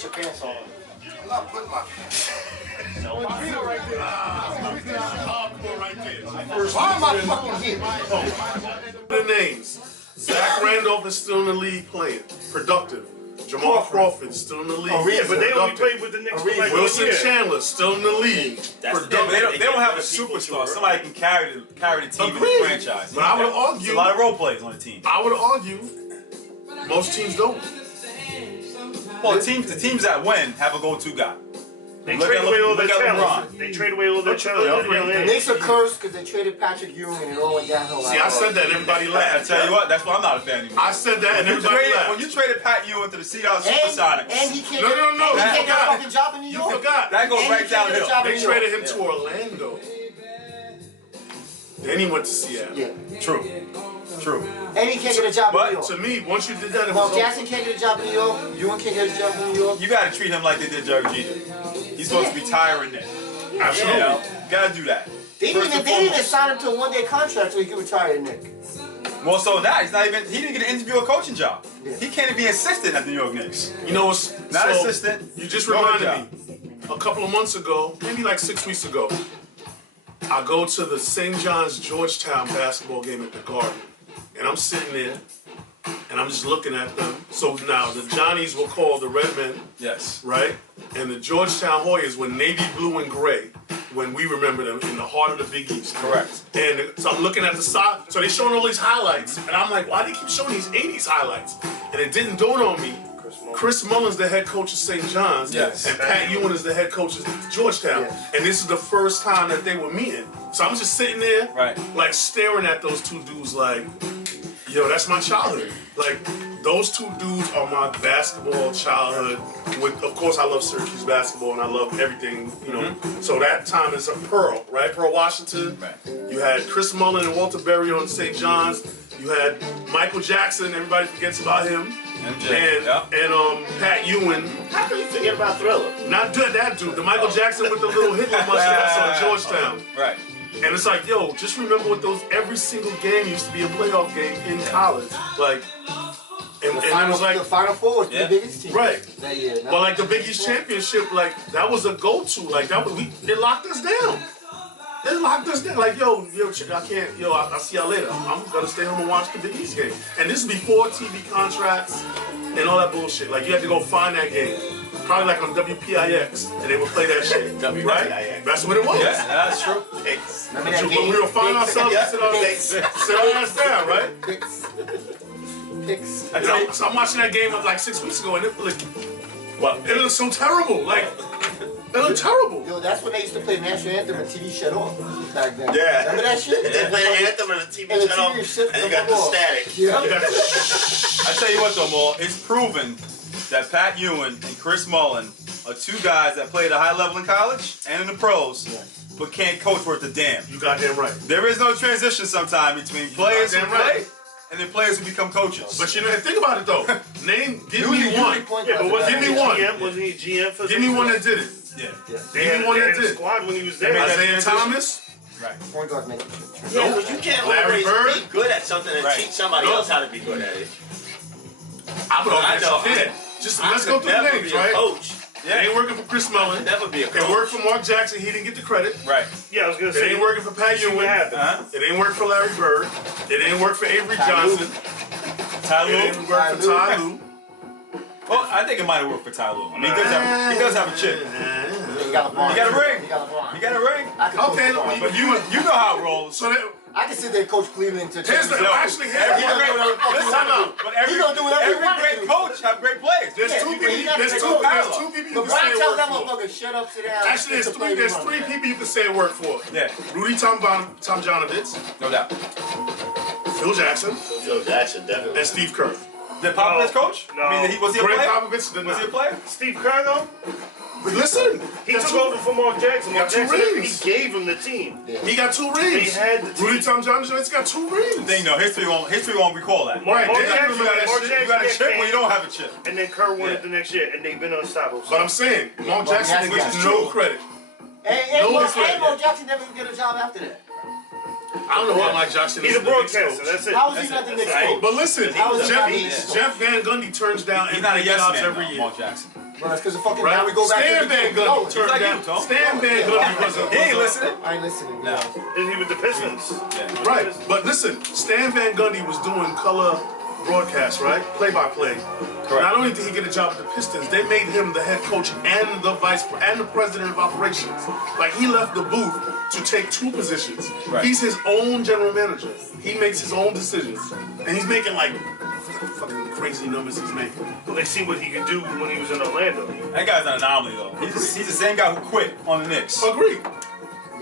Put your pants on. I'm not putting my pants on. No, right there. Hardcore right there. Why am I fucking here? The names. Zach Randolph is still in the league playing. Productive. Jamal Crawford still in the league. Oh, yeah, but they only played with the Knicks for like Wilson 1 year. Chandler still in the league. They don't have a superstar. Somebody can carry the team in the franchise. But I would argue a lot of role players on the team. I would argue most teams don't. Well, the teams that win have a go-to guy. They trade away all their talent. They trade away all their talent. The Knicks are cursed because they traded Patrick Ewing and it all went downhill. See, I said that and everybody laughed. I tell you what, that's why I'm not a fan anymore. I said that and everybody laughed. When you traded Pat Ewing to the Seattle Supersonics. And he can't No. he can't get a fucking job in New York. You forgot. That goes right downhill. They traded him to Orlando. Then he went to Seattle. Yeah. True. And he can't get a job in New York. To me, once you did that, it was Mark Jackson can't get a job in New York. Ewing can't get a job in New York. You got to treat him like they did Jerry Jeter. He's supposed to be tiring there. Absolutely. You know, got to do that. They didn't even sign him to a one-day contract so he could retire, Nick. More so now, he didn't get an interview or coaching job. Yeah. He can't be assistant at the New York Knicks. You know what's Not assistant. You just reminded me. A couple of months ago, maybe like 6 weeks ago, I go to the St. John's Georgetown basketball game at the Garden. And I'm sitting there, and I'm just looking at them. So now the Johnnies were called the Red Men. Yes. Right? And the Georgetown Hoyas were navy blue and gray when we remember them in the heart of the Big East. Correct. And so I'm looking at the side. So they're showing all these highlights. And I'm like, why do they keep showing these 80s highlights? And it didn't dawn on me. Chris Mullin's the head coach of St. John's. Yes. And Pat Ewing is the head coach of Georgetown. Yes. And this is the first time that they were meeting. So I'm just sitting there, like staring at those two dudes like, yo, that's my childhood. Like, those two dudes are my basketball childhood. Of course, I love Syracuse basketball and I love everything, you know. So that time is a Pearl, right? Pearl Washington. Right. You had Chris Mullin and Walter Berry on St. John's. You had Michael Jackson. Everybody forgets about him. And Pat Ewing. How can you forget about Thriller? Not that dude. The Michael Jackson with the little Hitler mustache on Georgetown. Right. And it's like, yo, just remember what every single game used to be a playoff game in college. Like, and it was like the Final Four was the biggest team. Right. That year. But like the Big East championship, like that was a go-to. Like that was it locked us down. It locked us down. Like, yo, I can't, I'll see y'all later. I'm gonna stay home and watch the Big East game. And this is before TV contracts and all that bullshit. Like you had to go find that game. Probably like on WPIX, and they would play that shit. Right? That's what it was. Yeah, that's true. But we would find ourselves sit our ass down, right? Picks. So I'm watching that game like 6 weeks ago, and it looked so terrible. Like, it looked terrible. Yo, that's when they used to play the national anthem and TV shut off back then. Yeah. Remember that shit? They play the anthem and the TV shut off, and you got the static. Yeah. I tell you what though, Maul, it's proven that Pat Ewing and Chris Mullin are two guys that played at a high level in college and in the pros, but can't coach worth a damn. You goddamn right. There is no transition sometime between players who play and then players who become coaches. But you know, think about it though. Give me one. Yeah, but give me one. Wasn't he GM for? Give me one that did it. Yeah. Give me one that did it. Squad when he was there. Isaiah Thomas. Right. Point guard make it. Yeah, but you can't Larry always Bird. be good at something and teach somebody else how to be good at it. Let's go through the names, right? Coach. It ain't working for Chris Mullin. Never be a coach. It worked for Mark Jackson. He didn't get the credit. Right. Yeah, I was gonna It say. ain't working for Pat Ewing. It ain't work for Larry Bird. It ain't work for Avery Johnson. Ty Lue. It ain't work for Ty Lue. Well, I think it might have worked for Ty Lue. I mean, he does have a chip. He got a He got a ring. He got a He got a ring. Okay, but you know how it rolls. So I can sit there and coach Cleveland to here's the every great coach have great players. There's two people you can say tell that work for. motherfucker, shut up, sit down. Actually, there's three people you can say it work for. Yeah. Rudy Tomjanovich, No doubt. Phil Jackson, Phil Jackson, definitely. and Steve Kerr. Did Popovich coach? No. I mean, was he a Greg player? Popovich did Was he a not. player? Steve Kerr though. But listen, He took over for Mark Jackson. Mark got two Jackson, rings. he gave him the team. he got 2 rings. He had the team. Rudy Tomjanovich's got 2 rings. Thing though, history won't recall that. Right, Mark they don't Jackson, remember that Mark shit. Jackson You got a got chip when you canned, don't have a chip. and then Kerr won it the next year, and they've been unstoppable. But I'm saying, Mark Jackson didn't get no credit. And No Mark disrespect. Jackson never get a job after that. I don't know why Mike Jackson He's is a the Knicks broadcaster. coach. That's it. How is he not the Knicks coach? But listen, How is he not the Knicks coach? Jeff Van Gundy turns down He's not a NBA yes jobs man, every though, year. Mark Jackson. Bro, it's because of fucking, Right? now we go back Stan to the Van beginning. Gundy No, turned like down. you, Tom. Stan Van Gundy was a. He ain't listening. I ain't listening. No. Is he with the Pistons? Yeah. Right, but listen, Stan Van Gundy was doing color broadcast, right? Play-by-play. Correct. Not only did he get a job with the Pistons, they made him the head coach and the president of operations. Like, he left the booth to take two positions. Right. He's his own general manager. He makes his own decisions, and he's making like fucking crazy numbers. He's making. Well, they see what he could do when he was in Orlando. That guy's an anomaly, though. He's the same guy who quit on the Knicks. Agreed.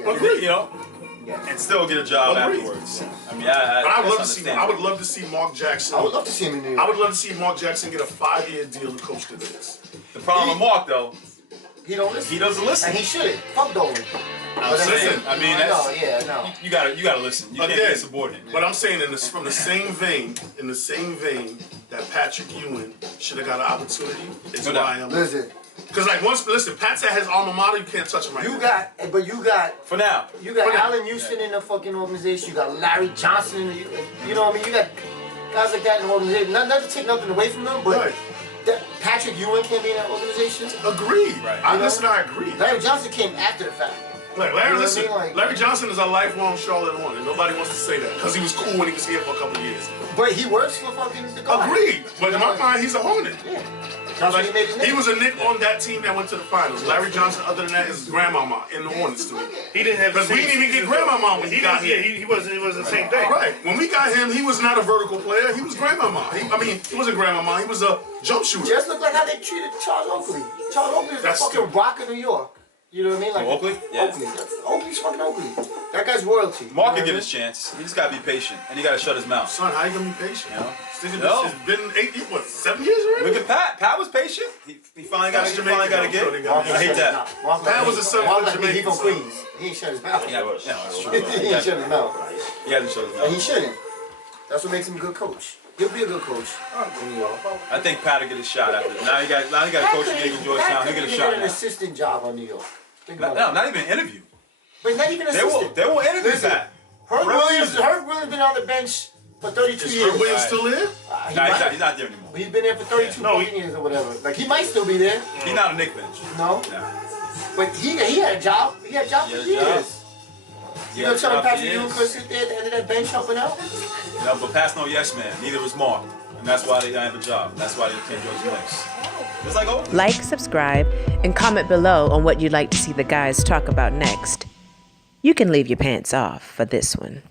Agreed. You know? And still get a job Agreed. afterwards. I mean, But I would love to that's see. I would love to see Mark Jackson. I would love to see him in New York. I would love to see Mark Jackson get a 5-year deal to coach the Knicks. The problem with Mark, though, He don't listen. he doesn't listen. And he shouldn't. Fuck Dolan. I'm saying. I mean, No, that's, yeah, no. you gotta listen. You can't be a subordinate. But I'm saying from the same vein, that Patrick Ewing should have got an opportunity. Is No why doubt. I am. Listen, Because listen, Pat's at his alma mater. You can't touch him right you now. got For now. Allen Houston in the fucking organization. You got Larry Johnson in the, you know what I mean? You got guys like that in the organization. Not to take nothing away from them, but Right. Patrick Ewing can't be in that organization. Agreed. Right. I agree. Larry Johnson came after the fact. Like, You know Larry, what I listen, mean? Like- Larry Johnson is a lifelong Charlotte Hornet. Nobody wants to say that because he was cool when he was here for a couple of years. But he works for fucking the guy. Agreed. But in my mind, he's a Hornet. Yeah. That's Like, what he made his name. he was a Knick on that team that went to the finals. Larry Johnson, other than that, is his grandmama in the Hornets to me. He didn't have. Because we didn't even get grandmama when he got didn't. here. Yeah, he wasn't. It wasn't the same thing. Right. When we got him, he was not a vertical player. He was grandmama. He wasn't grandmama. He was a jump shooter. Just look like how they treated Charles Oakley. Charles Oakley is the That's fucking stupid. rock of New York. You know what I mean? Like Oakley? Yeah. Oakley. Oakley's fucking Oakley. That guy's royalty. Mark You know can what get I his chance. He just gotta be patient, and he gotta shut his mouth. Son, how you gonna be patient? You know? It's been 7 years already? Look at Pat. Pat was patient. He finally got. That's He finally got a Jamaican, gig. though. Mark I hate shut his that. mouth. Mark That like was he- a son Mark of like he Jamaican, from son. Queens. He ain't shut his mouth. Yeah, no, it's true. He ain't shut his mouth. He hasn't shut his And he mouth. shouldn't. That's what makes him a good coach. He'll be a good coach. In New York. I think Pat will get a shot after. Now he got a coach in Eagle Georgetown. He'll get a shot an now. assistant job on New York. Think No, about it. not even an interview. But not even assistant. They won't interview Listen, Pat. Herb Williams been on the bench for 32 Is years. Herb Williams still there? He Nah, might- he's not there anymore. He's been there for 32 No, fucking years or whatever. Like, he might still be there. He's not a Knick bench. No. No. But he had a job. He had a job He for had a job. years. He You had know, a telling job for Patrick Ewing years. could sit there at the end of that bench helping out? You know, but Pat's no yes man. Neither was Mark. And that's why they don't have a job. That's why they can't join the Knicks. It's like, oh. Like, subscribe, and comment below on what you'd like to see the guys talk about next. You can leave your pants off for this one.